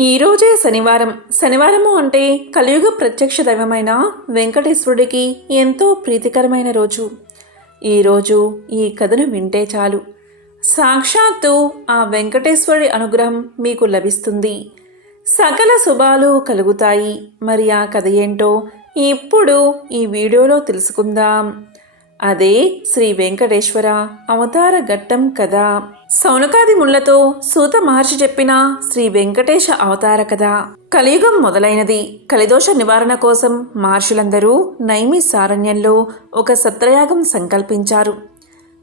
ఈరోజే శనివారము అంటే కలియుగ ప్రత్యక్ష దైవమైన వెంకటేశ్వరుడికి ఎంతో ప్రీతికరమైన రోజు. ఈరోజు ఈ కథను వింటే చాలు, సాక్షాత్తు ఆ వెంకటేశ్వరుడి అనుగ్రహం మీకు లభిస్తుంది. సకల శుభాలు కలుగుతాయి. మరి ఆ కథ ఏంటో ఇప్పుడు ఈ వీడియోలో తెలుసుకుందాం. అదే శ్రీ వెంకటేశ్వర అవతార ఘట్టం కథ. సౌనకాది ముళ్లతో సూత మహర్షి చెప్పిన శ్రీ వెంకటేశ అవతార కథ. కలియుగం మొదలైనది. కలిదోష నివారణ కోసం మహర్షులందరూ నైమిసారణ్యంలో ఒక సత్రయాగం సంకల్పించారు.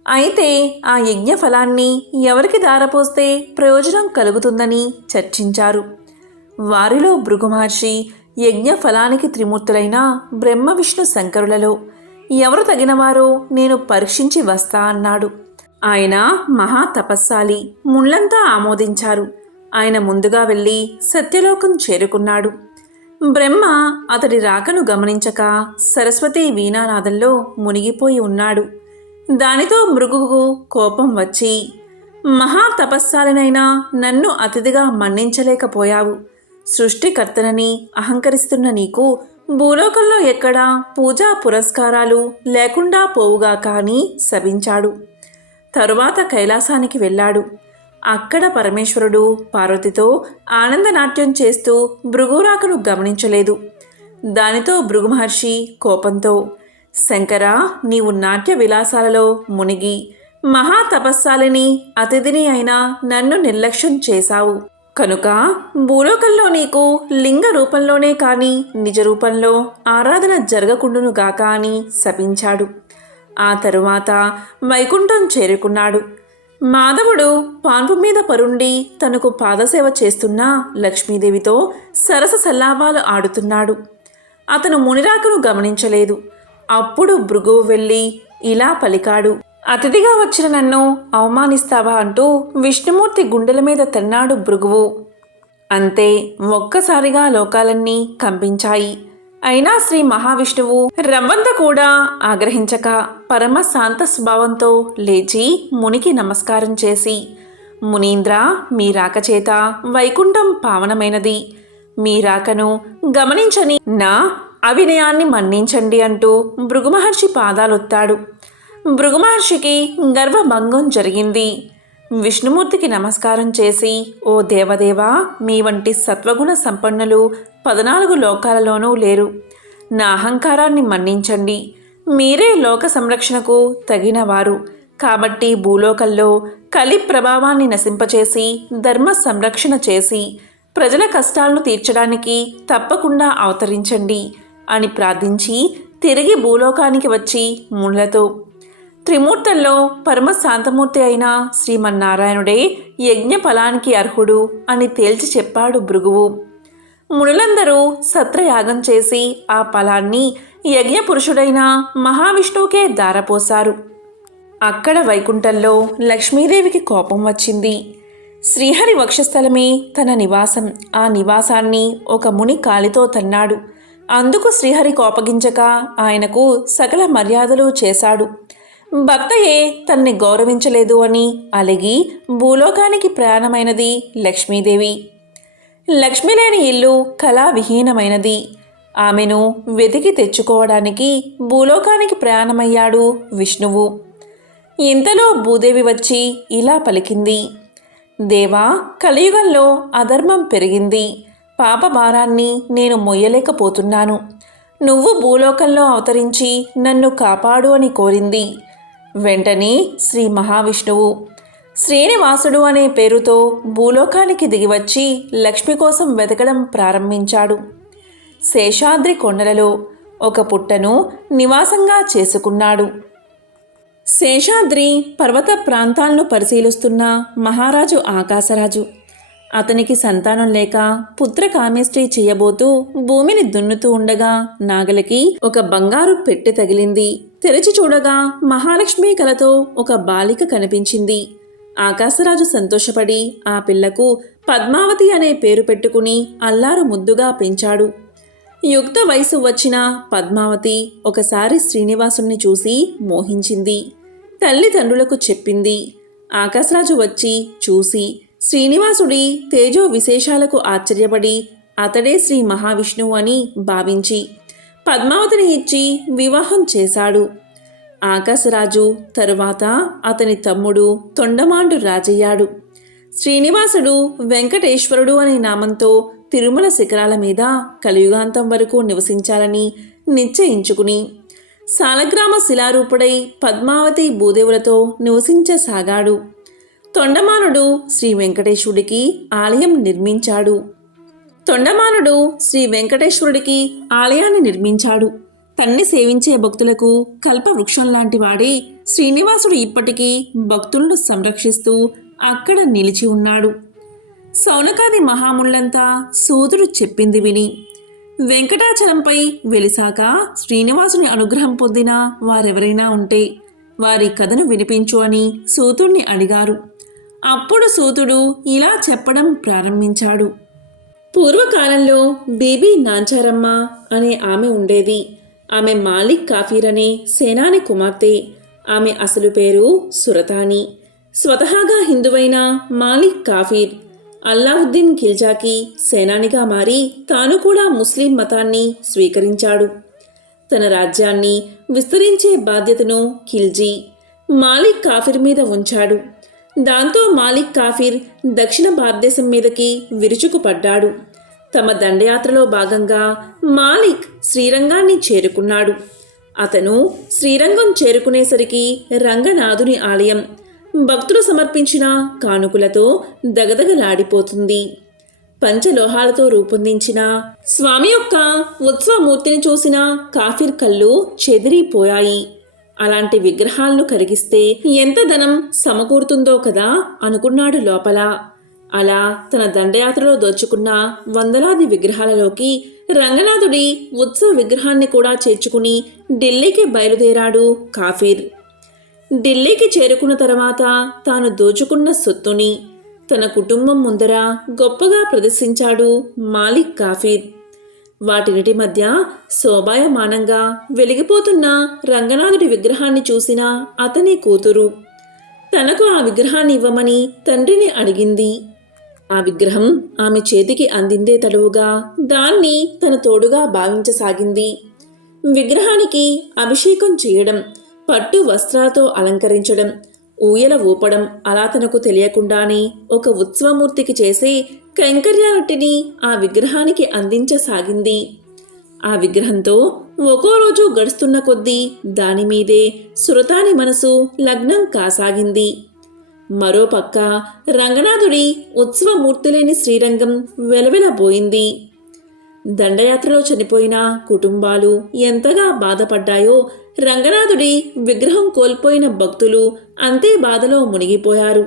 అయితే ఆ యజ్ఞ ఫలాన్ని ఎవరికి దారపోస్తే ప్రయోజనం కలుగుతుందని చర్చించారు. వారిలో భృగు మహర్షి యజ్ఞ ఫలానికి త్రిమూర్తులైన బ్రహ్మ విష్ణు శంకరులలో ఎవరు తగినవారో నేను పరీక్షించి వస్తా అన్నాడు. ఆయన మహా తపస్సాలి. ముళ్ళంతా ఆమోదించారు. ఆయన ముందుగా వెళ్ళి సత్యలోకం చేరుకున్నాడు. బ్రహ్మ అతడి రాకను గమనించక సరస్వతి వీణానాదంలో మునిగిపోయి ఉన్నాడు. దానితో భృగుకు కోపం వచ్చి, మహా తపస్సాలినైనా నన్ను అతిథిగా మన్నించలేకపోయావు. సృష్టికర్తనని అహంకరిస్తున్న నీకు భూలోకంలో ఎక్కడా పూజా పురస్కారాలు లేకుండా పోవుగా కానీ శపించాడు. తరువాత కైలాసానికి వెళ్ళాడు. అక్కడ పరమేశ్వరుడు పార్వతితో ఆనందనాట్యం చేస్తూ భృగురాకను గమనించలేదు. దానితో భృగు మహర్షి కోపంతో, శంకరా, నీవు నాట్య విలాసాలలో మునిగి మహా తపస్సాలిని అతిథిని అయినా నన్ను నిర్లక్ష్యం చేశావు. కనుక భూలోకంలో నీకు లింగ రూపంలోనే కాని నిజ రూపంలో ఆరాధన జరగకుండునుగాక అని శపించాడు. ఆ తరువాత వైకుంఠం చేరుకున్నాడు. మాధవుడు పాన్పు మీద పరుండి తనకు పాదసేవ చేస్తున్న లక్ష్మీదేవితో సరస సల్లాపాలు ఆడుతున్నాడు. అతను మునిరాకను గమనించలేదు. అప్పుడు భృగువు వెళ్ళి ఇలా పలికాడు, అతిథిగా వచ్చిన నన్ను అవమానిస్తావా అంటూ విష్ణుమూర్తి గుండెల మీద తన్నాడు భృగువు. అంతే, ఒక్కసారిగా లోకాలన్నీ కంపించాయి. అయినా శ్రీ మహావిష్ణువు రవ్వంత కూడా ఆగ్రహించక పరమ శాంత స్వభావంతో లేచి మునికి నమస్కారం చేసి, మునీంద్ర, మీ రాక చేత వైకుంఠం పావనమైనది. మీ రాకను గమనించని నా అవినయాన్ని మన్నించండి అంటూ భృగు మహర్షి పాదాలొత్తాడు. భృగు మహర్షికి గర్వభంగం జరిగింది. విష్ణుమూర్తికి నమస్కారం చేసి, ఓ దేవదేవా, మీ వంటి సత్వగుణ సంపన్నులు 14 లోకాలలోనూ లేరు. నా అహంకారాన్ని మన్నించండి. మీరే లోక సంరక్షణకు తగినవారు. కాబట్టి భూలోకంలో కలి ప్రభావాన్ని నశింపచేసి ధర్మ సంరక్షణ చేసి ప్రజల కష్టాలను తీర్చడానికి తప్పకుండా అవతరించండి అని ప్రార్థించి తిరిగి భూలోకానికి వచ్చి మునులతో, త్రిమూర్తుల్లో పరమ శాంతమూర్తి అయిన శ్రీమన్నారాయణుడే యజ్ఞ ఫలానికి అర్హుడు అని తేల్చి చెప్పాడు భృగువు. మునులందరూ సత్రయాగం చేసి ఆ ఫలాన్ని యజ్ఞ పురుషుడైన మహావిష్ణువుకే దారపోశారు. అక్కడ వైకుంఠంలో లక్ష్మీదేవికి కోపం వచ్చింది. శ్రీహరి వక్షస్థలమే తన నివాసం. ఆ నివాసాన్ని ఒక ముని కాలితో తన్నాడు. అందుకు శ్రీహరి కోపగించక ఆయనకు సకల మర్యాదలు చేశాడు. భక్తయే తన్ని గౌరవించలేదు అని అలిగి భూలోకానికి ప్రయాణమైనది లక్ష్మీదేవి. లక్ష్మి లేని ఇల్లు కళావిహీనమైనది. ఆమెను వెతికి తెచ్చుకోవడానికి భూలోకానికి ప్రయాణమయ్యాడు విష్ణువు. ఇంతలో భూదేవి వచ్చి ఇలా పలికింది, దేవా, కలియుగంలో అధర్మం పెరిగింది. పాప భారాన్ని నేను మొయ్యలేకపోతున్నాను. నువ్వు భూలోకంలో అవతరించి నన్ను కాపాడు అని కోరింది. వెంటనే శ్రీ మహావిష్ణువు శ్రీనివాసుడు అనే పేరుతో భూలోకానికి దిగివచ్చి లక్ష్మి కోసం వెతకడం ప్రారంభించాడు. శేషాద్రి కొండలలో ఒక పుట్టను నివాసంగా చేసుకున్నాడు. శేషాద్రి పర్వత ప్రాంతాలను పరిశీలిస్తున్న మహారాజు ఆకాశరాజు. అతనికి సంతానం లేక పుత్రకామేష్టి చేయబోతూ భూమిని దున్నుతూ ఉండగా నాగలికి ఒక బంగారు పెట్టె తగిలింది. తెరిచి చూడగా మహాలక్ష్మి కలతో ఒక బాలిక కనిపించింది. ఆకాశరాజు సంతోషపడి ఆ పిల్లకు పద్మావతి అనే పేరు పెట్టుకుని అల్లారు ముద్దుగా పెంచాడు. యుక్త వయసు వచ్చిన పద్మావతి ఒకసారి శ్రీనివాసుణ్ణి చూసి మోహించింది. తల్లిదండ్రులకు చెప్పింది. ఆకాశరాజు వచ్చి చూసి శ్రీనివాసుడి తేజో విశేషాలకు ఆశ్చర్యపడి అతడే శ్రీ మహావిష్ణువు అని భావించి పద్మావతిని ఇచ్చి వివాహం చేశాడు. ఆకాశరాజు తరువాత అతని తమ్ముడు తొండమాండు రాజయ్యాడు. శ్రీనివాసుడు వెంకటేశ్వరుడు అనే నామంతో తిరుమల శిఖరాల మీద కలియుగాంతం వరకు నివసించాలని నిశ్చయించుకుని సాలగ్రామ శిలారూపుడై పద్మావతి భూదేవులతో నివసించసాగాడు. తొండమానుడు శ్రీ వెంకటేశ్వరుడికి ఆలయం నిర్మించాడు. ఆలయాన్ని నిర్మించాడు. తన్ని సేవించే భక్తులకు కల్పవృక్షం లాంటి వాడే శ్రీనివాసుడు ఇప్పటికీ భక్తులను సంరక్షిస్తూ అక్కడ నిలిచి ఉన్నాడు. సౌనకాది మహాముళ్ళంతా సూతుడు చెప్పింది విని వెంకటాచలంపై వెలిసాక శ్రీనివాసుని అనుగ్రహం పొందిన వారెవరైనా ఉంటే వారి కథను వినిపించు అని సూతుడిని అడిగారు. అప్పుడు సూతుడు ఇలా చెప్పడం ప్రారంభించాడు. పూర్వకాలంలో బీబీ నాంచారమ్మ అనే ఆమె ఉండేది. ఆమె మాలిక్ కాఫీర్ అనే సేనాని కుమార్తె. ఆమె అసలు పేరు సురతాని. స్వతహాగా హిందువైన మాలిక్ కాఫీర్ అల్లావుద్దీన్ ఖిల్జాకి సేనానిగా మారి తాను కూడా ముస్లిం మతాన్ని స్వీకరించాడు. తన రాజ్యాన్ని విస్తరించే బాధ్యతను ఖిల్జీ మాలిక్ కాఫీర్ మీద ఉంచాడు. దాంతో మాలిక్ కాఫీర్ దక్షిణ భారతదేశం మీదకి విరుచుకుపడ్డాడు. తమ దండయాత్రలో భాగంగా మాలిక్ శ్రీరంగాన్ని చేరుకున్నాడు. అతను శ్రీరంగం చేరుకునేసరికి రంగనాథుని ఆలయం భక్తులు సమర్పించిన కానుకలతో దగదగలాడిపోతుంది. పంచలోహాలతో రూపొందించిన స్వామి యొక్క ఉత్సవమూర్తిని చూసిన కాఫీర్ కళ్ళు చెదిరిపోయాయి. అలాంటి విగ్రహాలను కరిగిస్తే ఎంత ధనం సమకూరుతుందో కదా అనుకున్నాడు లోపల. అలా తన దండయాత్రలో దోచుకున్న వందలాది విగ్రహాలలోకి రంగనాథుడి ఉత్సవ విగ్రహాన్ని కూడా చేర్చుకుని ఢిల్లీకి బయలుదేరాడు కాఫీర్. ఢిల్లీకి చేరుకున్న తర్వాత తాను దోచుకున్న సొత్తుని తన కుటుంబం ముందర గొప్పగా ప్రదర్శించాడు మాలిక్ కాఫీర్. వాటినిటి మధ్య శోభాయమానంగా వెలిగిపోతున్న రంగనాథుడి విగ్రహాన్ని చూసిన అతని కూతురు తనకు ఆ విగ్రహాన్ని ఇవ్వమని తండ్రిని అడిగింది. ఆ విగ్రహం ఆమె చేతికి అందిందే తడువుగా దాన్ని తన తోడుగా భావించసాగింది. విగ్రహానికి అభిషేకం చేయడం, పట్టు వస్త్రాలతో అలంకరించడం, ఊయల ఊపడం అలా తనకు తెలియకుండానే ఒక ఉత్సవమూర్తికి చేసే కైంకర్యాలన్నిటినీ ఆ విగ్రహానికి అందించసాగింది. ఆ విగ్రహంతో ఒక్కో రోజు గడుస్తున్న కొద్దీ దానిమీదే సురతాని మనసు లగ్నం కాసాగింది. మరోపక్క రంగనాథుడి ఉత్సవమూర్తిలేని శ్రీరంగం వెలవెలబోయింది. దండయాత్రలో చనిపోయిన కుటుంబాలు ఎంతగా బాధపడ్డాయో రంగనాథుడి విగ్రహం కోల్పోయిన భక్తులు అంతే బాధలో మునిగిపోయారు.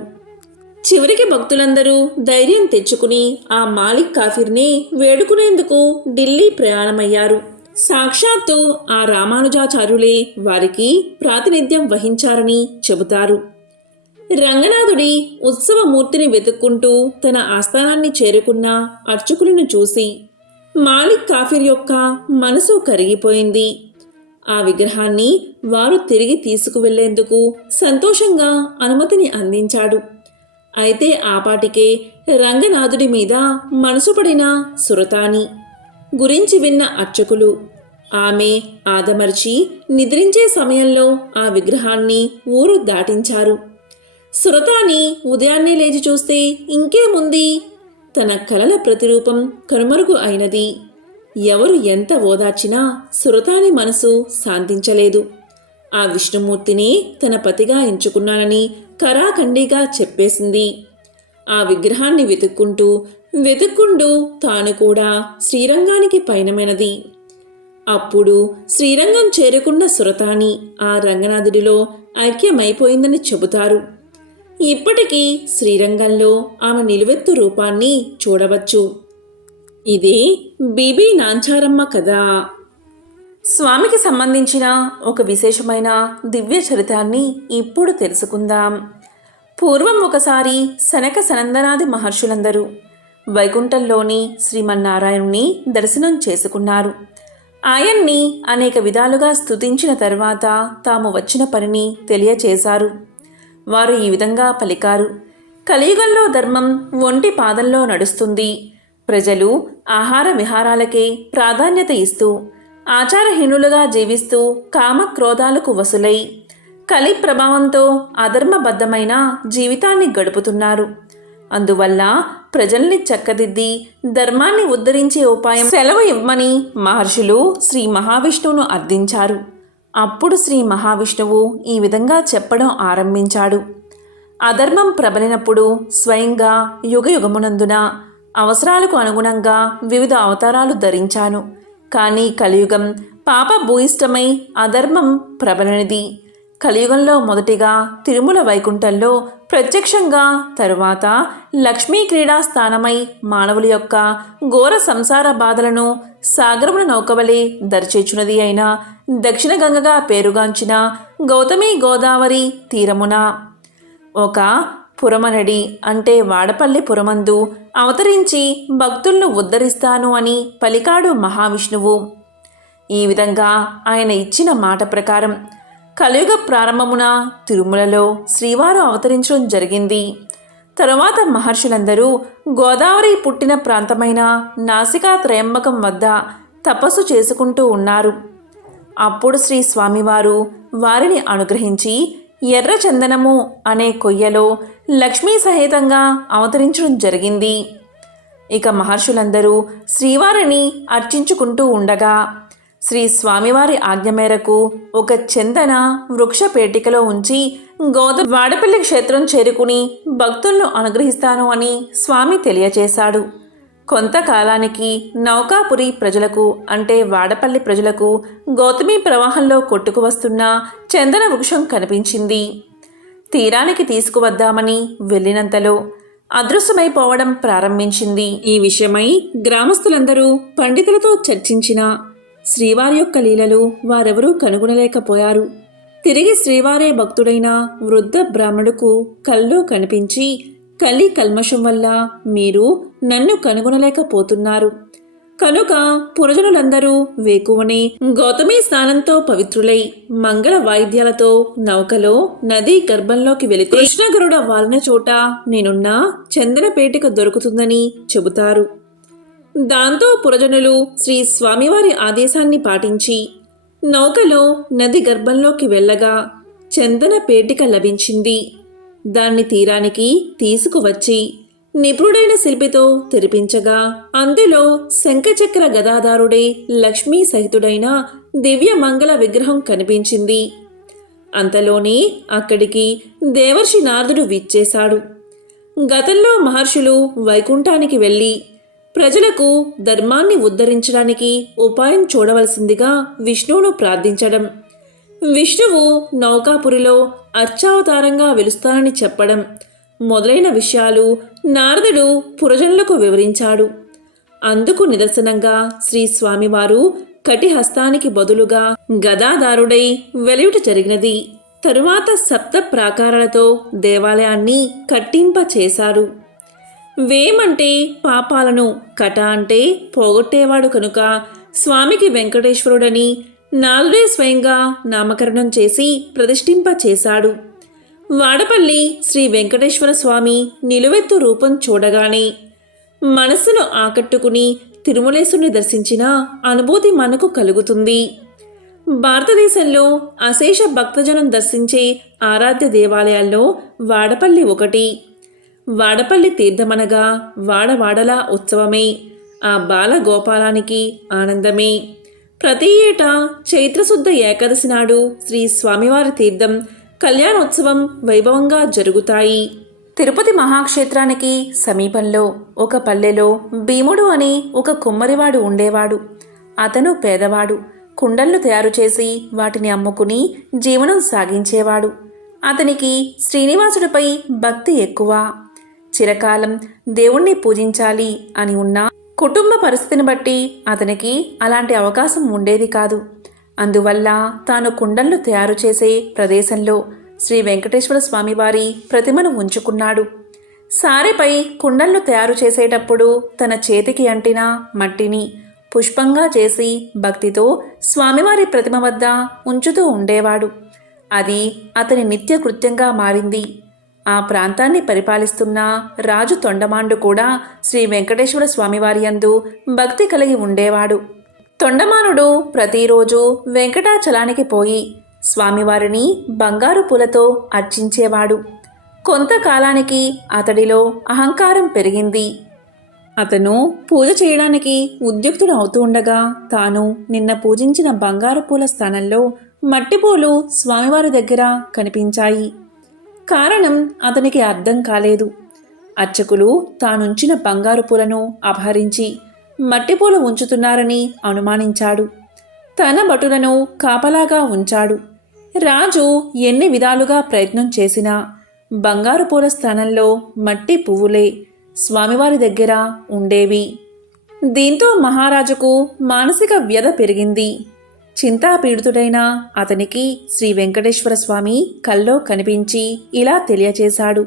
చివరికి భక్తులందరూ ధైర్యం తెచ్చుకుని ఆ మాలిక్ కాఫీర్ని వేడుకునేందుకు ఢిల్లీ ప్రయాణమయ్యారు. సాక్షాత్తు ఆ రామానుజాచార్యులే వారికి ప్రాతినిధ్యం వహించారని చెబుతారు. రంగనాథుడి ఉత్సవమూర్తిని వెతుక్కుంటూ తన ఆస్థానాన్ని చేరుకున్న అర్చకులను చూసి మాలిక్ కాఫీర్ యొక్క మనసు కరిగిపోయింది. ఆ విగ్రహాన్ని వారు తిరిగి తీసుకువెళ్లేందుకు సంతోషంగా అనుమతిని అందించాడు. అయితే ఆపాటికే రంగనాథుడి మీద మనసు పడిన సురతాని గురించి విన్న అర్చకులు ఆమె ఆదమర్చి నిద్రించే సమయంలో ఆ విగ్రహాన్ని ఊరు దాటించారు. సురతాని ఉదయాన్నే లేచి చూస్తే ఇంకేముంది, తన కలల ప్రతిరూపం కనుమరుగు అయినది. ఎవరు ఎంత ఓదార్చినా సురతాని మనసు శాంతించలేదు. ఆ విష్ణుమూర్తిని తన పతిగా ఎంచుకున్నానని కరాఖండిగా చెప్పేసింది. ఆ విగ్రహాన్ని వెతుక్కుంటూ తాను కూడా శ్రీరంగానికి పయనమైనది. అప్పుడు శ్రీరంగం చేరుకున్న సురతాని ఆ రంగనాథుడిలో ఐక్యమైపోయిందని చెబుతారు. ఇప్పటికీ శ్రీరంగంలో ఆమె నిలువెత్తు రూపాన్ని చూడవచ్చు. ఇదే బీబీ నాంచారమ్మ కథ. స్వామికి సంబంధించిన ఒక విశేషమైన దివ్య చరితాన్ని ఇప్పుడు తెలుసుకుందాం. పూర్వం ఒకసారి సనక సనందనాది మహర్షులందరూ వైకుంఠంలోని శ్రీమన్నారాయణుని దర్శనం చేసుకున్నారు. ఆయన్ని అనేక విధాలుగా స్తుతించిన తర్వాత తాము వచ్చిన పనిని తెలియచేశారు. వారు ఈ విధంగా పలికారు: కలియుగంలో ధర్మం ఒంటి పాదంలో నడుస్తుంది. ప్రజలు ఆహార విహారాలకే ప్రాధాన్యత ఇస్తూ ఆచారహీనులుగా జీవిస్తూ కామక్రోధాలకు వసులై కలి ప్రభావంతో అధర్మబద్ధమైన జీవితాన్ని గడుపుతున్నారు. అందువల్ల ప్రజల్ని చక్కదిద్ది ధర్మాన్ని ఉద్ధరించే ఉపాయం సెలవు ఇవ్వమని మహర్షులు శ్రీ మహావిష్ణువును అర్థించారు. అప్పుడు శ్రీ మహావిష్ణువు ఈ విధంగా చెప్పడం ఆరంభించాడు. అధర్మం ప్రబలినప్పుడు స్వయంగా యుగయుగమునందున అవసరాలకు అనుగుణంగా వివిధ అవతారాలు ధరించాను. కానీ కలియుగం పాప భూయిష్టమై అధర్మం ప్రబలనిది. కలియుగంలో మొదటిగా తిరుమల వైకుంఠంలో ప్రత్యక్షంగా, తరువాత లక్ష్మీ క్రీడా స్థానమై మానవుల యొక్క ఘోర సంసార బాధలను సాగరమున నౌకవలే దరిచేచున్నది అయిన దక్షిణ గంగగా పేరుగాంచిన గౌతమి గోదావరి తీరమున ఒక పురమనడి అంటే వాడపల్లి పురమందు అవతరించి భక్తులను ఉద్ధరిస్తాను అని పలికాడు మహావిష్ణువు. ఈ విధంగా ఆయన ఇచ్చిన మాట ప్రకారం కలియుగ ప్రారంభమున తిరుమలలో శ్రీవారు అవతరించడం జరిగింది. తరువాత మహర్షులందరూ గోదావరి పుట్టిన ప్రాంతమైన నాసికా త్రయంబకం వద్ద తపస్సు చేసుకుంటూ ఉన్నారు. అప్పుడు శ్రీ స్వామివారు వారిని అనుగ్రహించి ఎర్ర చందనము అనే కొయ్యలో లక్ష్మీ సహితంగా అవతరించడం జరిగింది. ఇక మహర్షులందరూ శ్రీవారిని అర్చించుకుంటూ ఉండగా శ్రీ స్వామివారి ఆజ్ఞ మేరకు ఒక చందన వృక్ష పేటికలో ఉంచి వాడపల్లి క్షేత్రం చేరుకుని భక్తులను అనుగ్రహిస్తాను అని స్వామి తెలియచేశాడు. కొంతకాలానికి నౌకాపురి ప్రజలకు అంటే వాడపల్లి ప్రజలకు గౌతమి ప్రవాహంలో కొట్టుకు వస్తున్న చందన వృక్షం కనిపించింది. తీరానికి తీసుకువద్దామని వెళ్ళినంతలో అదృశ్యమైపోవడం ప్రారంభించింది. ఈ విషయమై గ్రామస్తులందరూ పండితులతో చర్చించిన శ్రీవారి యొక్క లీలలు వారెవరూ కనుగొనలేకపోయారు. తిరిగి శ్రీవారే భక్తుడైన వృద్ధ బ్రాహ్మణుడుకు కల్లో కనిపించి, కలి కల్మషం వల్ల మీరు నన్ను కనుగొనలేకపోతున్నారు కనుక పురజనులందరూ వేకువనే గౌతమి స్నానంతో పవిత్రులై మంగళ వాయిద్యాలతో నౌకలో నదీ గర్భంలోకి వెళితే కృష్ణగరుడ వాలిన చోట నేనున్న చందనపేటిక దొరుకుతుందని చెబుతారు. దాంతో పురజనులు శ్రీ స్వామివారి ఆదేశాన్ని పాటించి నౌకలో నది గర్భంలోకి వెళ్ళగా చందన పేటిక లభించింది. దాన్ని తీరానికి తీసుకువచ్చి నిపుణుడైన శిల్పితో తెరిపించగా అందులో శంఖచక్ర గదాధారుడే లక్ష్మీ సహితుడైన దివ్య మంగళ విగ్రహం కనిపించింది. అంతలోనే అక్కడికి దేవర్షి నారదుడు విచ్చేశాడు. గతంలో మహర్షులు వైకుంఠానికి వెళ్ళి ప్రజలకు ధర్మాన్ని ఉద్ధరించడానికి ఉపాయం చూడవలసిందిగా విష్ణువును ప్రార్థించడం, విష్ణువు నౌకాపురిలో అర్చావతారంగా వెలుస్తానని చెప్పడం మొదలైన విషయాలు నారదుడు పురజనులకు వివరించాడు. అందుకు నిదర్శనంగా శ్రీ స్వామివారు కటిహస్తానికి బదులుగా గదాధారుడై వెలుయుట జరిగినది. తరువాత సప్త ప్రాకారాలతో దేవాలయాన్ని కట్టింప చేశారు. వేమంటే పాపాలను, కట అంటే పోగొట్టేవాడు కనుక స్వామికి వెంకటేశ్వరుడని నాలుడే స్వయంగా నామకరణం చేసి ప్రతిష్ఠింప చేశాడు. వాడపల్లి శ్రీ వెంకటేశ్వర స్వామి నిలువెత్తు రూపం చూడగానే మనస్సును ఆకట్టుకుని తిరుమలేశుని దర్శించిన అనుభూతి మనకు కలుగుతుంది. భారతదేశంలో అశేష భక్తజనం దర్శించే ఆరాధ్య దేవాలయాల్లో వాడపల్లి ఒకటి. వాడపల్లి తీర్థమనగా వాడవాడలా ఉత్సవమే, ఆ బాలగోపాలానికి ఆనందమే. ప్రతి ఏటా చైత్రశుద్ధ ఏకాదశి నాడు శ్రీ స్వామివారి తీర్థం కళ్యాణోత్సవం వైభవంగా జరుగుతాయి. తిరుపతి మహాక్షేత్రానికి సమీపంలో ఒక పల్లెలో భీముడు అని ఒక కుమ్మరివాడు ఉండేవాడు. అతను పేదవాడు. కుండలను తయారు చేసి వాటిని అమ్ముకుని జీవనం సాగించేవాడు. అతనికి శ్రీనివాసుడిపై భక్తి ఎక్కువ. చిరకాలం దేవుణ్ణి పూజించాలి అని ఉన్న కుటుంబ పరిస్థితిని బట్టి అతనికి అలాంటి అవకాశం ఉండేది కాదు. అందువల్ల తాను కుండలను తయారు చేసే ప్రదేశంలో శ్రీ వెంకటేశ్వర స్వామివారి ప్రతిమను ఉంచుకున్నాడు. సారెపై కుండలను తయారు చేసేటప్పుడు తన చేతికి అంటిన మట్టిని పుష్పంగా చేసి భక్తితో స్వామివారి ప్రతిమ వద్ద ఉంచుతూ ఉండేవాడు. అది అతని నిత్య కృత్యంగా మారింది. ఆ ప్రాంతాన్ని పరిపాలిస్తున్న రాజు తొండమాండు కూడా శ్రీ వెంకటేశ్వర స్వామివారి యందు భక్తి కలిగి ఉండేవాడు. తొండమానుడు ప్రతిరోజు వెంకటాచలానికి పోయి స్వామివారిని బంగారు పూలతో అర్చించేవాడు. కొంతకాలానికి అతడిలో అహంకారం పెరిగింది. అతను పూజ చేయడానికి ఉద్యుక్తుడు అవుతూ ఉండగా తాను నిన్న పూజించిన బంగారు పూల స్థానంలో మట్టిపూలు స్వామివారి దగ్గర కనిపించాయి. కారణం అతనికి అర్థం కాలేదు. అర్చకులు తానుంచిన బంగారు పూలను అపహరించి మట్టిపూలు ఉంచుతున్నారని అనుమానించాడు. తన భటులను కాపలాగా ఉంచాడు. రాజు ఎన్ని విధాలుగా ప్రయత్నం చేసినా బంగారు పూల స్థానంలో మట్టి పువ్వులే స్వామివారి దగ్గర ఉండేవి. దీంతో మహారాజుకు మానసిక వ్యధ పెరిగింది. చింతాపీడితుడైన అతనికి శ్రీ వెంకటేశ్వర స్వామి కల్లో కనిపించి ఇలా తెలియచేశాడు.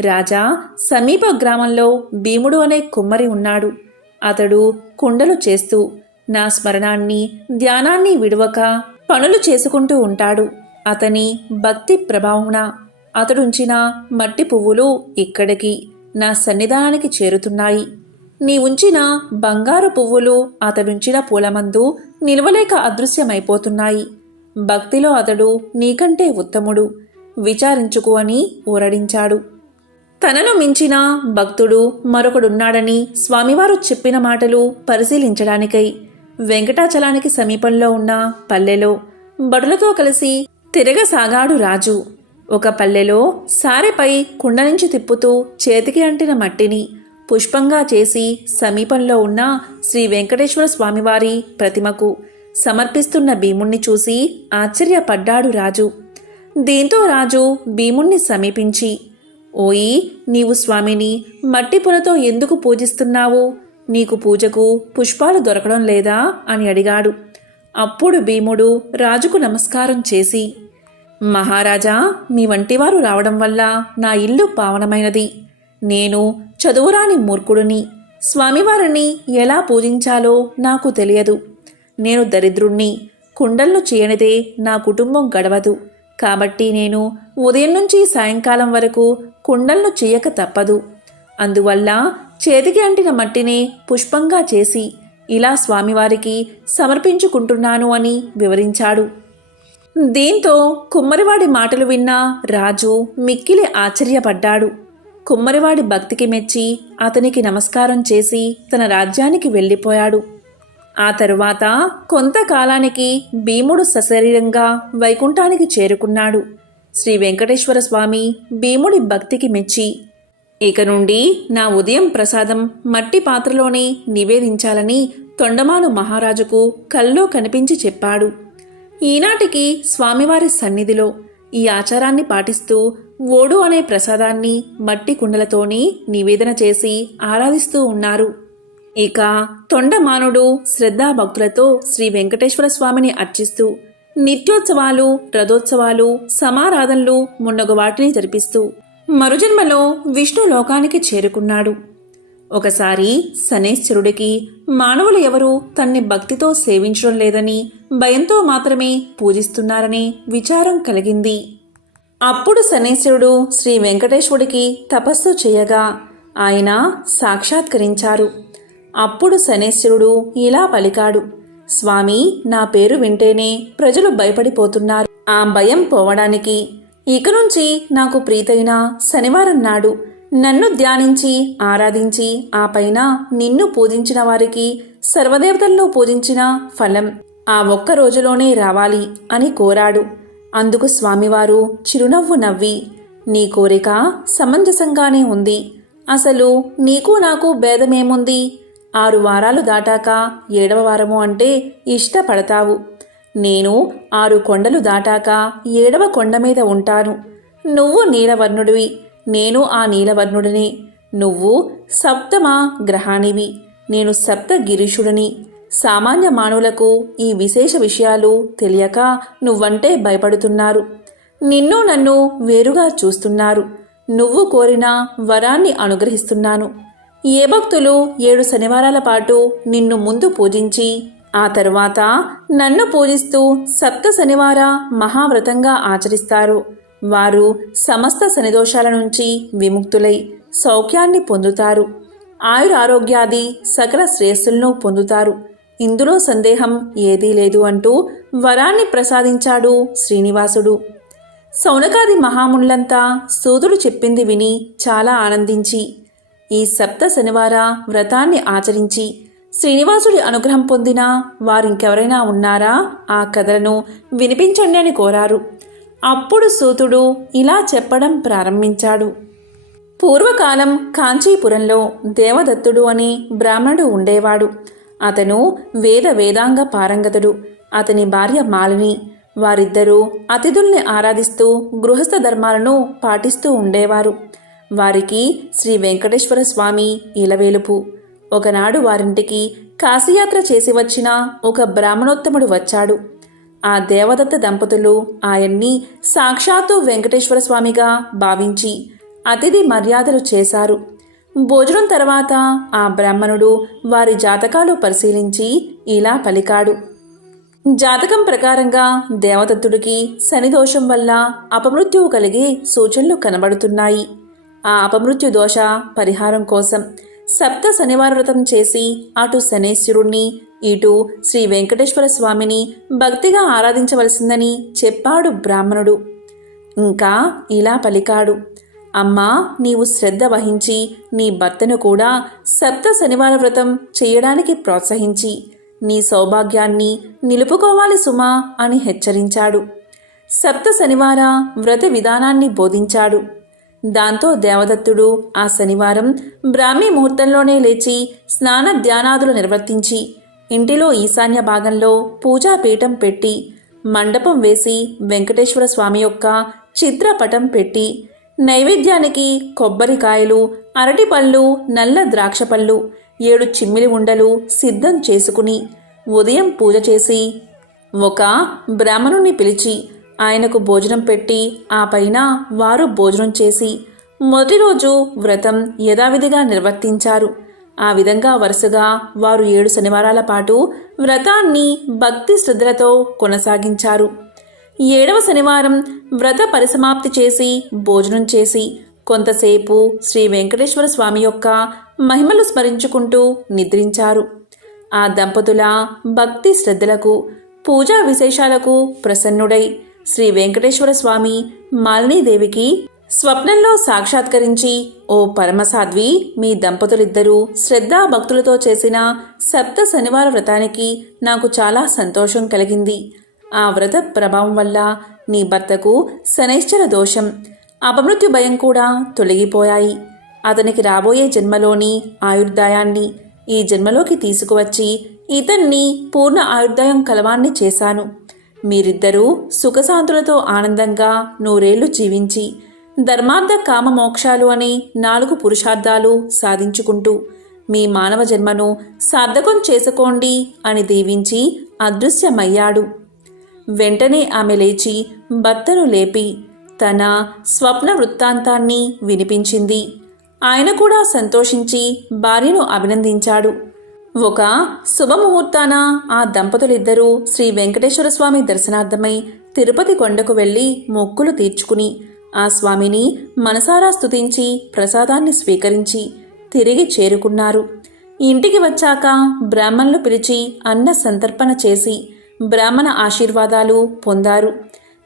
రాజా, సమీప గ్రామంలో భీముడు అనే కుమ్మరి ఉన్నాడు. అతడు కుండలు చేస్తూ నా స్మరణాన్ని ధ్యానాన్ని విడువక పనులు చేసుకుంటూ ఉంటాడు. అతని భక్తి ప్రభావమున అతడుంచిన మట్టి పువ్వులు ఇక్కడికి నా సన్నిధానానికి చేరుతున్నాయి. నీ ఉంచిన బంగారు పువ్వులు అతడుంచిన పూలమందు నిలవలేక అదృశ్యమైపోతున్నాయి. భక్తిలో అతడు నీకంటే ఉత్తముడు, విచారించుకు అని ఊరడించాడు. తనను మించిన భక్తుడు మరొకడున్నాడని స్వామివారు చెప్పిన మాటలు పరిశీలించడానికై వెంకటాచలానికి సమీపంలో ఉన్న పల్లెలో భటులతో కలిసి తిరగసాగాడు రాజు. ఒక పల్లెలో సారెపై కుండ నుంచి తిప్పుతూ చేతికి అంటిన మట్టిని పుష్పంగా చేసి సమీపంలో ఉన్న శ్రీ వెంకటేశ్వర స్వామివారి ప్రతిమకు సమర్పిస్తున్న భీముణ్ణి చూసి ఆశ్చర్యపడ్డాడు రాజు. దీంతో రాజు భీముణ్ణి సమీపించి, ఓయి, నీవు స్వామిని మట్టి పులతో ఎందుకు పూజిస్తున్నావు? నీకు పూజకు పుష్పాలు దొరకడం లేదా అని అడిగాడు. అప్పుడు భీముడు రాజుకు నమస్కారం చేసి, మహారాజా, మీ వంటివారు రావడం వల్ల నా ఇల్లు పావనమైనది. నేను చదువురాని మూర్ఖుడిని. స్వామివారిని ఎలా పూజించాలో నాకు తెలియదు. నేను దరిద్రుణ్ణి. కుండలను చేయనిదే నా కుటుంబం గడవదు. కాబట్టి నేను ఉదయం నుంచి సాయంకాలం వరకు కుండలను చేయక తప్పదు. అందువల్ల చేతికి అంటిన మట్టిని పుష్పంగా చేసి ఇలా స్వామివారికి సమర్పించుకుంటున్నాను అని వివరించాడు. దీంతో కుమ్మరివాడి మాటలు విన్న రాజు మిక్కిలి ఆశ్చర్యపడ్డాడు. కుమ్మరివాడి భక్తికి మెచ్చి అతనికి నమస్కారం చేసి తన రాజ్యానికి వెళ్ళిపోయాడు. ఆ తరువాత కొంతకాలానికి భీముడు సశరీరంగా వైకుంఠానికి చేరుకున్నాడు. శ్రీ వెంకటేశ్వర స్వామి భీముడి భక్తికి మెచ్చి, ఇక నుండి నా ఉదయం ప్రసాదం మట్టి పాత్రలోనే నివేదించాలని తొండమాను మహారాజుకు కల్లో కనిపించి చెప్పాడు. ఈనాటికి స్వామివారి సన్నిధిలో ఈ ఆచారాన్ని పాటిస్తూ ఓడు అనే ప్రసాదాన్ని మట్టి కుండలతోని నివేదన చేసి ఆరాధిస్తూ ఉన్నారు. ఇక తొండమానుడు శ్రద్ధాభక్తులతో శ్రీ వెంకటేశ్వర స్వామిని అర్చిస్తూ నిత్యోత్సవాలు, రథోత్సవాలు, సమారాధనలు మున్నగు వాటిని జరిపిస్తూ మరుజన్మలో విష్ణు లోకానికి చేరుకున్నాడు. ఒకసారి శనైశ్వరుడికి మానవులు ఎవరూ తన్ని భక్తితో సేవించడం లేదని, భయంతో మాత్రమే పూజిస్తున్నారనే విచారం కలిగింది. అప్పుడు శనైశ్వరుడు శ్రీ వెంకటేశ్వరుడికి తపస్సు చేయగా ఆయన సాక్షాత్కరించారు. అప్పుడు శనైశ్వరుడు ఇలా పలికాడు, స్వామి, నా పేరు వింటేనే ప్రజలు భయపడిపోతున్నారు. ఆ భయం పోవడానికి ఇక నుంచి నాకు ప్రీతైన శనివారం నాడు నన్ను ధ్యానించి ఆరాధించి ఆ పైన నిన్ను పూజించిన వారికి సర్వదేవతల్లో పూజించిన ఫలం ఆ ఒక్క రోజులోనే రావాలి అని కోరాడు. అందుకు స్వామివారు చిరునవ్వు నవ్వి, నీ కోరిక సమంజసంగానే ఉంది. అసలు నీకు నాకు భేదమేముంది? 6 వారాలు దాటాక 7వ వారము అంటే ఇష్టపడతావు. నేను 6 కొండలు దాటాక 7వ కొండ మీద ఉంటాను. నువ్వు నీలవర్ణుడివి, నేను ఆ నీలవర్ణుడిని. నువ్వు సప్తమ గ్రహానివి, నేను సప్తగిరీషుడిని. సామాన్య మానవులకు ఈ విశేష విషయాలు తెలియక నువ్వంటే భయపడుతున్నారు. నిన్ను నన్ను వేరుగా చూస్తున్నారు. నువ్వు కోరిన వరాన్ని అనుగ్రహిస్తున్నాను. ఏ భక్తులు 7 శనివారాల పాటు నిన్ను ముందు పూజించి ఆ తరువాత నన్ను పూజిస్తూ సప్త శనివార మహావ్రతంగా ఆచరిస్తారు, వారు సమస్త శనిదోషాల నుంచి విముక్తులై సౌఖ్యాన్ని పొందుతారు. ఆయురారోగ్యాది సకల శ్రేయస్సులను పొందుతారు. ఇందులో సందేహం ఏదీ లేదు అంటూ వరాన్ని ప్రసాదించాడు శ్రీనివాసుడు. శౌనకాది మహామునులంతా సూతుడు చెప్పింది విని చాలా ఆనందించి ఈ సప్త శనివార వ్రతాన్ని ఆచరించి శ్రీనివాసుడి అనుగ్రహం పొందిన వారింకెవరైనా ఉన్నారా, ఆ కథలను వినిపించండి అని కోరారు. అప్పుడు సూతుడు ఇలా చెప్పడం ప్రారంభించాడు. పూర్వకాలం కాంచీపురంలో దేవదత్తుడు అనే బ్రాహ్మణుడు ఉండేవాడు. అతను వేదాంగ పారంగతుడు. అతని భార్య మాలిని. వారిద్దరూ అతిథుల్ని ఆరాధిస్తూ గృహస్థ ధర్మాలను పాటిస్తూ ఉండేవారు. వారికి శ్రీ వెంకటేశ్వర స్వామి ఇలవేలుపు. ఒకనాడు వారింటికి కాశీయాత్ర చేసి వచ్చిన ఒక బ్రాహ్మణోత్తముడు వచ్చాడు. ఆ దేవదత్త దంపతులు ఆయన్ని సాక్షాత్తు వెంకటేశ్వర స్వామిగా భావించి అతిథి మర్యాదలు చేశారు. భోజనం తర్వాత ఆ బ్రాహ్మణుడు వారి జాతకాలు పరిశీలించి ఇలా పలికాడు. జాతకం ప్రకారంగా దేవదత్తుడికి శనిదోషం వల్ల అపమృత్యువు కలిగే సూచనలు కనబడుతున్నాయి. ఆ అపమృత్యు దోష పరిహారం కోసం సప్త శనివార వ్రతం చేసి అటు శనేశ్వరుణ్ణి ఇటు శ్రీ వెంకటేశ్వర స్వామిని భక్తిగా ఆరాధించవలసిందని చెప్పాడు బ్రాహ్మణుడు. ఇంకా ఇలా పలికాడు. అమ్మా, నీవు శ్రద్ధ వహించి నీ భర్తను కూడా సప్త శనివార వ్రతం చేయడానికి ప్రోత్సహించి నీ సౌభాగ్యాన్ని నిలుపుకోవాలి సుమా అని హెచ్చరించాడు. సప్త శనివార వ్రత విధానాన్ని బోధించాడు. దాంతో దేవదత్తుడు ఆ శనివారం బ్రాహ్మీ ముహూర్తంలోనే లేచి స్నాన ధ్యానాదులు నిర్వర్తించి ఇంటిలో ఈశాన్య భాగంలో పూజాపీఠం పెట్టి మండపం వేసి వెంకటేశ్వర స్వామి యొక్క చిత్రపటం పెట్టి నైవేద్యానికి కొబ్బరికాయలు, అరటిపళ్ళు, నల్ల ద్రాక్షపళ్ళు, 7 చిమ్మిలి ఉండలు సిద్ధం చేసుకుని ఉదయం పూజ చేసి ఒక బ్రాహ్మణుణ్ణి పిలిచి ఆయనకు భోజనం పెట్టి ఆ పైన వారు భోజనం చేసి మొదటి రోజు వ్రతం యథావిధిగా నిర్వర్తించారు. ఆ విధంగా వరుసగా వారు 7 శనివారాల పాటు వ్రతాన్ని భక్తి శ్రద్ధలతో కొనసాగించారు. 7వ శనివారం వ్రత పరిసమాప్తి చేసి భోజనం చేసి కొంతసేపు శ్రీ వెంకటేశ్వర స్వామి యొక్క మహిమలు స్మరించుకుంటూ నిద్రించారు. ఆ దంపతుల భక్తి శ్రద్ధలకు, పూజా విశేషాలకు ప్రసన్నుడై శ్రీ వెంకటేశ్వర స్వామి మాలినీదేవికి స్వప్నంలో సాక్షాత్కరించి, ఓ పరమసాధ్వి, మీ దంపతులిద్దరూ శ్రద్ధాభక్తులతో చేసిన సప్త శనివార వ్రతానికి నాకు చాలా సంతోషం కలిగింది. ఆ వ్రత ప్రభావం వల్ల నీ భర్తకు శనైశ్చర దోషం, అపమృత్యు భయం కూడా తొలగిపోయాయి. అతనికి రాబోయే జన్మలోని ఆయుర్దాయాన్ని ఈ జన్మలోకి తీసుకువచ్చి ఇతన్ని పూర్ణ ఆయుర్దాయం కలవాన్ని చేశాను. మీరిద్దరూ సుఖశాంతులతో ఆనందంగా 100 ఏళ్లు జీవించి ధర్మార్థ కామ మోక్షాలు అనే 4 పురుషార్థాలు సాధించుకుంటూ మీ మానవ జన్మను సార్థకం చేసుకోండి అని దీవించి అదృశ్యమయ్యాడు. వెంటనే ఆమె లేచి భర్తను లేపి తన స్వప్న వృత్తాంతాన్ని వినిపించింది. ఆయన కూడా సంతోషించి భార్యను అభినందించాడు. ఒక శుభముహూర్తాన ఆ దంపతులిద్దరూ శ్రీ వెంకటేశ్వర స్వామి దర్శనార్థమై తిరుపతి కొండకు వెళ్ళి మొక్కులు తీర్చుకుని ఆ స్వామిని మనసారా స్తుతించి ప్రసాదాన్ని స్వీకరించి తిరిగి చేరుకున్నారు. ఇంటికి వచ్చాక బ్రాహ్మణులు పిలిచి అన్న సంతర్పణ చేసి బ్రాహ్మణ ఆశీర్వాదాలు పొందారు.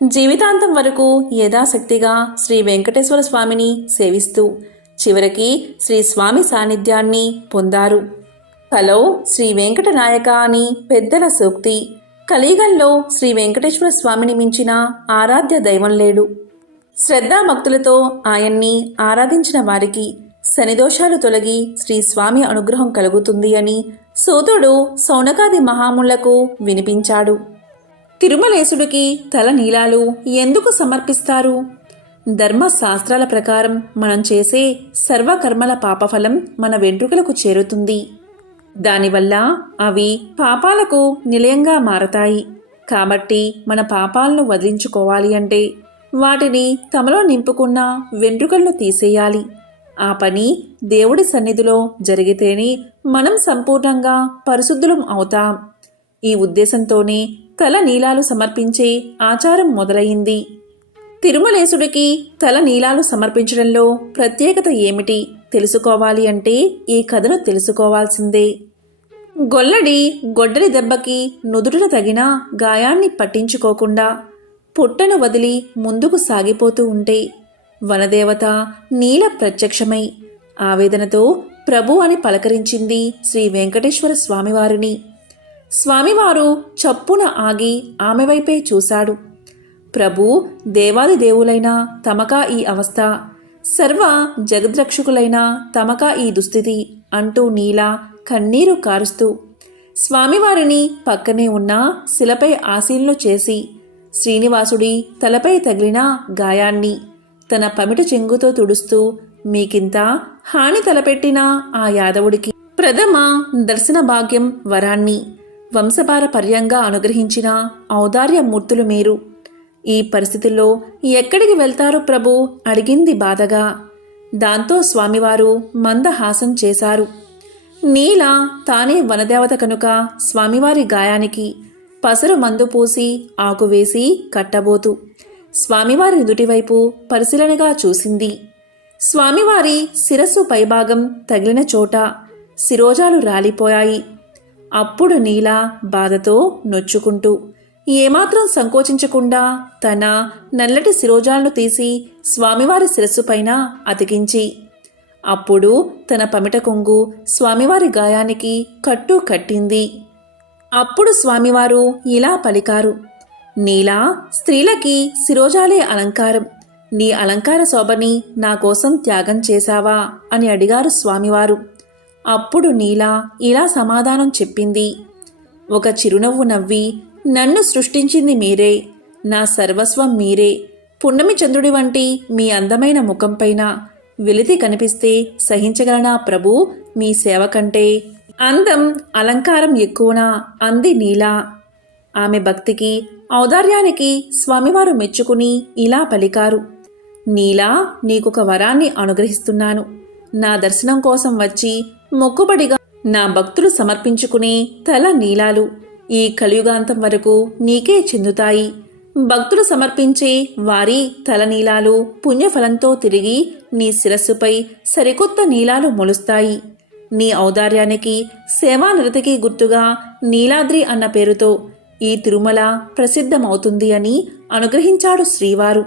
జీవితాంతం వరకు యథాశక్తిగా శ్రీ వెంకటేశ్వర స్వామిని సేవిస్తూ చివరికి శ్రీ స్వామి సాన్నిధ్యాన్ని పొందారు. కలో శ్రీ వెంకటనాయక అని పెద్దల సూక్తి. కలియుగంలో శ్రీ వెంకటేశ్వర స్వామిని మించిన ఆరాధ్య దైవం లేడు. శ్రద్ధాభక్తులతో ఆయన్ని ఆరాధించిన వారికి శనిదోషాలు తొలగి శ్రీ స్వామి అనుగ్రహం కలుగుతుంది అని సూతుడు శౌనకాది మహాములకు వినిపించాడు. తిరుమలేశుడికి తల నీలాలు ఎందుకు సమర్పిస్తారు? ధర్మశాస్త్రాల ప్రకారం మనం చేసే సర్వకర్మల పాపఫలం మన వెంట్రుకలకు చేరుతుంది. దానివల్ల అవి పాపాలకు నిలయంగా మారతాయి. కాబట్టి మన పాపాలను వదిలించుకోవాలి అంటే వాటిని తమలో నింపుకున్న వెంట్రుకలను తీసేయాలి. ఆ పని దేవుడి సన్నిధిలో జరిగితేనే మనం సంపూర్ణంగా పరిశుద్ధులం అవుతాం. ఈ ఉద్దేశంతోనే తల నీలాలు సమర్పించే ఆచారం మొదలైంది. తిరుమలేశుడికి తల నీలాలు సమర్పించడంలో ప్రత్యేకత ఏమిటి తెలుసుకోవాలి అంటే ఈ కథను తెలుసుకోవాల్సిందే. గొల్లడి గొడ్డలి దెబ్బకి నుదుటిన తగిన గాయాన్ని పట్టించుకోకుండా పుట్టను వదిలి ముందుకు సాగిపోతూ ఉంటే వనదేవత నీల ప్రత్యక్షమై ఆవేదనతో ప్రభు అని పలకరించింది శ్రీ వెంకటేశ్వర స్వామివారిని. స్వామివారు చప్పున ఆగి ఆమె వైపే చూశాడు. ప్రభు, దేవాది దేవులైన తమకా ఈ అవస్థ, సర్వ జగద్రక్షకులైన తమకా ఈ దుస్థితి అంటూ నీల కన్నీరు కారుస్తూ స్వామివారిని పక్కనే ఉన్న శిలపై ఆశీనులు చేసి శ్రీనివాసుడి తలపై తగిలిన గాయాన్ని తన పమిట చెంగుతో తుడుస్తూ మీకింత హాని తలపెట్టిన ఆ యాదవుడికి ప్రథమ దర్శన భాగ్యం వరాన్ని వంశపారపర్యంగా అనుగ్రహించిన ఔదార్యమూర్తులు మీరు. ఈ పరిస్థితుల్లో ఎక్కడికి వెళ్తారు ప్రభు అడిగింది బాధగా. దాంతో స్వామివారు మందహాసం చేశారు. నీల తానే వనదేవత కనుక స్వామివారి గాయానికి పసరు మందు పూసి ఆకువేసి కట్టబోతూ స్వామివారి నుదుటివైపు పరిశీలనగా చూసింది. స్వామివారి శిరస్సు పైభాగం తగిలిన చోట శిరోజాలు రాలిపోయాయి. అప్పుడు నీల బాధతో నొచ్చుకుంటూ ఏమాత్రం సంకోచించకుండా తన నల్లటి శిరోజాలను తీసి స్వామివారి శిరస్సుపైన అతికించి అప్పుడు తన పమిట కొంగు స్వామివారి గాయానికి కట్టు కట్టింది. అప్పుడు స్వామివారు ఇలా పలికారు, నీలా, స్త్రీలకి శిరోజాలే అలంకారం, నీ అలంకార శోభని నా కోసం త్యాగం చేశావా అని అడిగారు స్వామివారు. అప్పుడు నీల ఇలా సమాధానం చెప్పింది. ఒక చిరునవ్వు నవ్వి, నన్ను సృష్టించింది మీరే, నా సర్వస్వం మీరే, పున్నమి చంద్రుడి వంటి మీ అందమైన ముఖంపైన వెలితి కనిపిస్తే సహించగలనా ప్రభు, మీ సేవ కంటే అందం అలంకారం ఎక్కువనా అంది నీల. ఆమె భక్తికి ఔదార్యానికి స్వామివారు మెచ్చుకుని ఇలా పలికారు, నీలా, నీకొక వరాన్ని అనుగ్రహిస్తున్నాను. నా దర్శనం కోసం వచ్చి మొక్కుబడిగా నా భక్తులు సమర్పించుకునే తల నీలాలు ఈ కలియుగాంతం వరకు నీకే చెందుతాయి. భక్తులు సమర్పించే వారి తలనీలాలు పుణ్యఫలంతో తిరిగి నీ శిరస్సుపై సరికొత్త నీలాలు మొలుస్తాయి. నీ ఔదార్యానికి సేవానిరతికి గుర్తుగా నీలాద్రి అన్న పేరుతో ఈ తిరుమల ప్రసిద్ధమవుతుంది అని అనుగ్రహించాడు శ్రీవారు.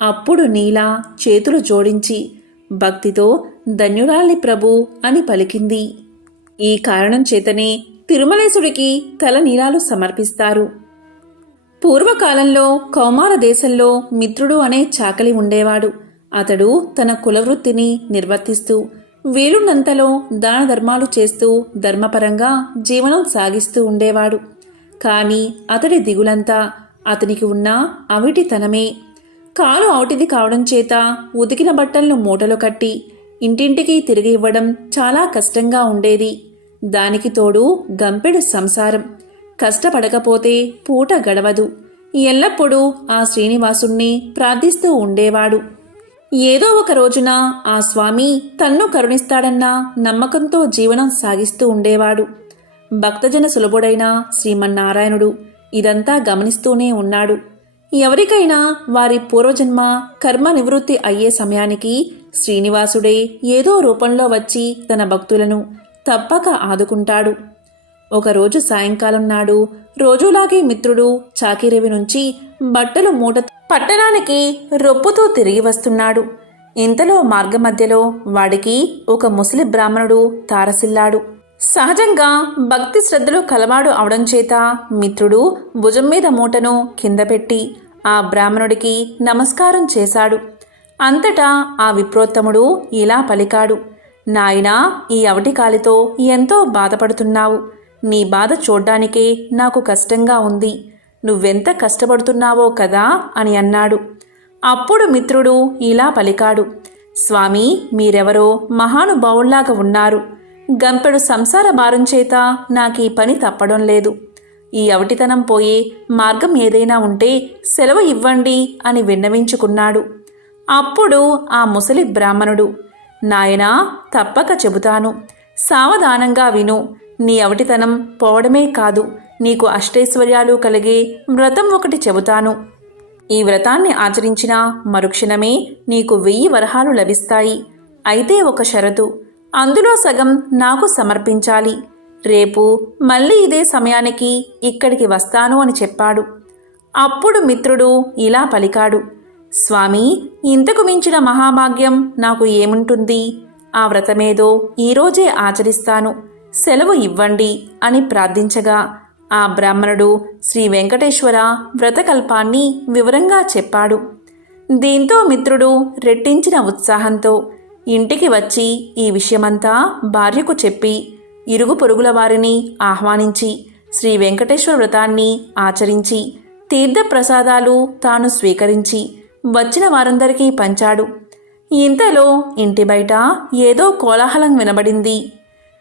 అప్పుడు నీల చేతులు జోడించి భక్తితో ధన్యురాలి ప్రభు అని పలికింది. ఈ కారణం చేతనే తిరుమలేశుడికి తల నీలాలు సమర్పిస్తారు. పూర్వకాలంలో కౌమార దేశంలో మిత్రుడు అనే చాకలి ఉండేవాడు. అతడు తన కులవృత్తిని నిర్వర్తిస్తూ వీలున్నంతలో దాన ధర్మాలు చేస్తూ ధర్మపరంగా జీవనం సాగిస్తూ ఉండేవాడు. కానీ అతడి దిగులంతా అతనికి ఉన్న అవిటితనమే. కాలు ఔటిది కావడం చేత ఉతికిన బట్టలను మూటలు కట్టి ఇంటింటికి తిరిగి ఇవ్వడం చాలా కష్టంగా ఉండేది. దానికి తోడు గంపెడు సంసారం. కష్టపడకపోతే పూట గడవదు. ఎల్లప్పుడూ ఆ శ్రీనివాసుణ్ణి ప్రార్థిస్తూ ఉండేవాడు. ఏదో ఒక రోజున ఆ స్వామి తన్ను కరుణిస్తాడన్న నమ్మకంతో జీవనం సాగిస్తూ ఉండేవాడు. భక్తజన సులభుడైన శ్రీమన్నారాయణుడు ఇదంతా గమనిస్తూనే ఉన్నాడు. ఎవరికైనా వారి పూర్వజన్మ కర్మ నివృత్తి అయ్యే సమయానికి శ్రీనివాసుడే ఏదో రూపంలో వచ్చి తన భక్తులను తప్పక ఆదుకుంటాడు. ఒకరోజు సాయంకాలం నాడు రోజులాగే మిత్రుడు చాకిరేవి నుంచి బట్టలు మూట పట్టణానికి రొప్పుతూ తిరిగి వస్తున్నాడు. ఇంతలో మార్గమధ్యలో వాడికి ఒక ముసలి బ్రాహ్మణుడు తారసిల్లాడు. సహజంగా భక్తి శ్రద్ధలు కలవాడు అవడం చేత మిత్రుడు భుజం మీద మూటను కింద పెట్టి ఆ బ్రాహ్మణుడికి నమస్కారం చేశాడు. అంతటా ఆ విప్రోత్తముడు ఇలా పలికాడు, నాయనా, ఈ అవటికాలితో ఎంతో బాధపడుతున్నావు. నీ బాధ చూడ్డానికే నాకు కష్టంగా ఉంది. నువ్వెంత కష్టపడుతున్నావో కదా అని అన్నాడు. అప్పుడు మిత్రుడు ఇలా పలికాడు, స్వామి, మీరెవరో మహానుభావుల్లాగా ఉన్నారు. గంపెడు సంసార భారం చేత నాకీ పని తప్పడం లేదు. ఈ అవటితనం పోయే మార్గం ఏదైనా ఉంటే సెలవు ఇవ్వండి అని విన్నవించుకున్నాడు. అప్పుడు ఆ ముసలి బ్రాహ్మణుడు, నాయనా, తప్పక చెబుతాను, సావధానంగా విను. నీ అవటితనం పోవడమే కాదు, నీకు అష్టైశ్వర్యాలు కలిగే వ్రతం ఒకటి చెబుతాను. ఈ వ్రతాన్ని ఆచరించిన మరుక్షణమే నీకు 1000 వరహాలు లభిస్తాయి. అయితే ఒక షరతు, అందులో సగం నాకు సమర్పించాలి. రేపు మళ్ళీ ఇదే సమయానికి ఇక్కడికి వస్తాను అని చెప్పాడు. అప్పుడు మిత్రుడు ఇలా పలికాడు, స్వామి, ఇంతకు మించిన మహాభాగ్యం నాకు ఏముంటుంది? ఆ వ్రతమేదో ఈరోజే ఆచరిస్తాను, సెలవు ఇవ్వండి అని ప్రార్థించగా ఆ బ్రాహ్మణుడు శ్రీ వెంకటేశ్వర వ్రతకల్పాన్ని వివరంగా చెప్పాడు. దీంతో మిత్రుడు రెట్టించిన ఉత్సాహంతో ఇంటికి వచ్చి ఈ విషయమంతా భార్యకు చెప్పి ఇరుగు పొరుగుల వారిని ఆహ్వానించి శ్రీ వెంకటేశ్వర వ్రతాన్ని ఆచరించి తీర్థప్రసాదాలు తాను స్వీకరించి వచ్చిన వారందరికీ పంచాడు. ఇంతలో ఇంటి బయట ఏదో కోలాహలం వినబడింది.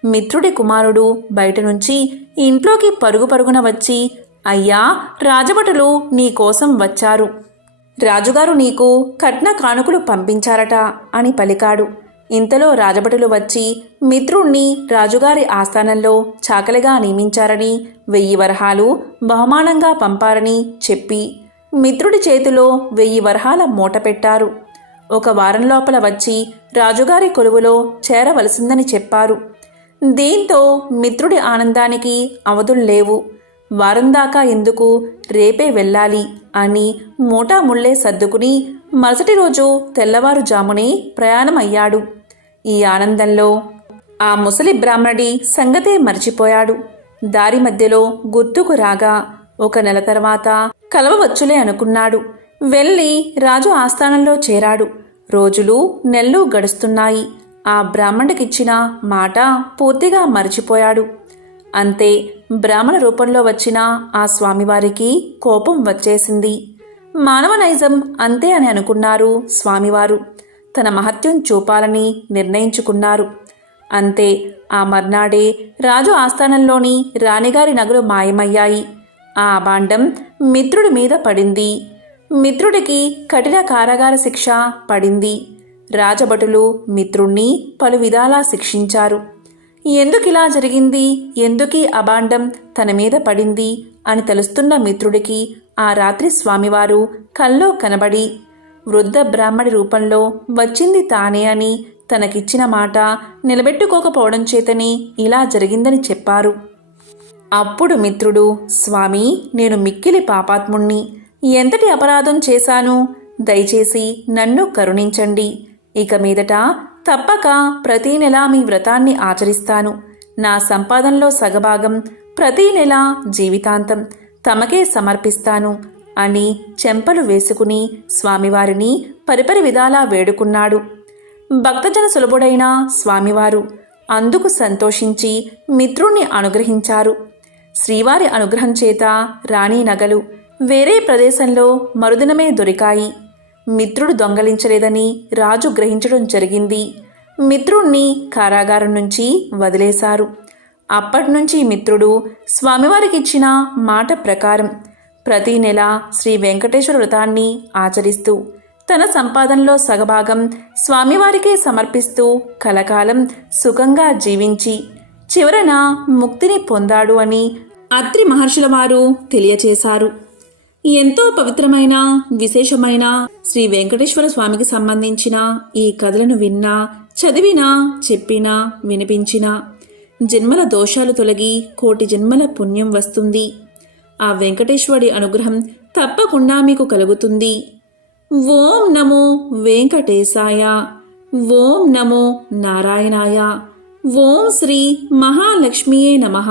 మిత్రుడి కుమారుడు బయట నుంచి ఇంట్లోకి పరుగు పరుగున వచ్చి, అయ్యా, రాజభటులు నీకోసం వచ్చారు. రాజుగారు నీకు కట్న కానుకలు పంపించారట అని పలికాడు. ఇంతలో రాజభటులు వచ్చి మిత్రుణ్ణి రాజుగారి ఆస్థానంలో చాకలిగా నియమించారని 1000 వరహాలు బహుమానంగా పంపారని చెప్పి మిత్రుడి చేతిలో 1000 వరహాల మూట పెట్టారు. 1 వారం లోపల వచ్చి రాజుగారి కొలువులో చేరవలసిందని చెప్పారు. దీంతో మిత్రుడి ఆనందానికి అవధులు లేవు. వారం దాకా ఎందుకు, రేపే వెళ్ళాలి అని మూటాముళ్ళే సర్దుకుని మరుసటి రోజు తెల్లవారుజామునే ప్రయాణమయ్యాడు. ఈ ఆనందంలో ఆ ముసలి బ్రాహ్మణుడి సంగతే మర్చిపోయాడు. దారి మధ్యలో గుర్తుకు రాగా 1 నెల తర్వాత కలవవచ్చులే అనుకున్నాడు. వెళ్ళి రాజు ఆస్థానంలో చేరాడు. రోజులు నెలలు గడుస్తున్నాయి. ఆ బ్రాహ్మణుడికిచ్చిన మాట పూర్తిగా మర్చిపోయాడు. అంతే, బ్రాహ్మణ రూపంలో వచ్చిన ఆ స్వామివారికి కోపం వచ్చేసింది. మానవ నైజం అంతే అని అనుకున్నారు స్వామివారు. తన మహత్యం చూపాలని నిర్ణయించుకున్నారు. అంతే, ఆ మర్నాడే రాజు ఆస్థానంలోని రాణిగారి నగలు మాయమయ్యాయి. ఆ అభాండం మిత్రుడి మీద పడింది. మిత్రుడికి కఠిన కారాగార శిక్ష పడింది. రాజభటులు మిత్రుణ్ణి పలు విధాలా శిక్షించారు. ఎందుకిలా జరిగింది, ఎందుకీ అభాండం తన మీద పడింది అని తెలుస్తున్న మిత్రుడికి ఆ రాత్రి స్వామివారు కల్లో కనబడి వృద్ధ బ్రాహ్మడి రూపంలో వచ్చింది తానే అని, తనకిచ్చిన మాట నిలబెట్టుకోకపోవడం చేతని ఇలా జరిగిందని చెప్పారు. అప్పుడు మిత్రుడు, స్వామి, నేను మిక్కిలి పాపాత్ముణ్ణి, ఎంతటి అపరాధం చేశాను, దయచేసి నన్ను కరుణించండి. ఇక మీదట తప్పక ప్రతీ నెల మీ వ్రతాన్ని ఆచరిస్తాను. నా సంపాదనలో సగభాగం ప్రతీ నెల జీవితాంతం తమకే సమర్పిస్తాను అని చెంపలు వేసుకుని స్వామివారిని పరిపరి విధాలా వేడుకున్నాడు. భక్తజన సులభుడైన స్వామివారు అందుకు సంతోషించి మిత్రుణ్ణి అనుగ్రహించారు. శ్రీవారి అనుగ్రహం చేత రాణి నగలు వేరే ప్రదేశంలో మరుదినమే దొరికాయి. మిత్రుడు దొంగలించలేదని రాజు గ్రహించడం జరిగింది. మిత్రుణ్ణి కారాగారం నుంచి వదిలేశారు. అప్పటినుంచి మిత్రుడు స్వామివారికిచ్చిన మాట ప్రకారం ప్రతీ నెల శ్రీ వెంకటేశ్వర వ్రతాన్ని ఆచరిస్తూ తన సంపాదనలో సగభాగం స్వామివారికే సమర్పిస్తూ కలకాలం సుఖంగా జీవించి చివరన ముక్తిని పొందాడు అని అత్రి మహర్షుల వారు తెలియచేశారు. ఎంతో పవిత్రమైన విశేషమైన శ్రీ వెంకటేశ్వర స్వామికి సంబంధించిన ఈ కథలను విన్నా, చదివినా, చెప్పినా, వినిపించినా జన్మల దోషాలు తొలగి 1,000,000 జన్మల పుణ్యం వస్తుంది. ఆ వెంకటేశ్వరుడి అనుగ్రహం తప్పకుండా మీకు కలుగుతుంది. ఓం నమో వెంకటేశాయ. ఓం నమో నారాయణాయ. ఓం శ్రీ మహాలక్ష్మియే నమః.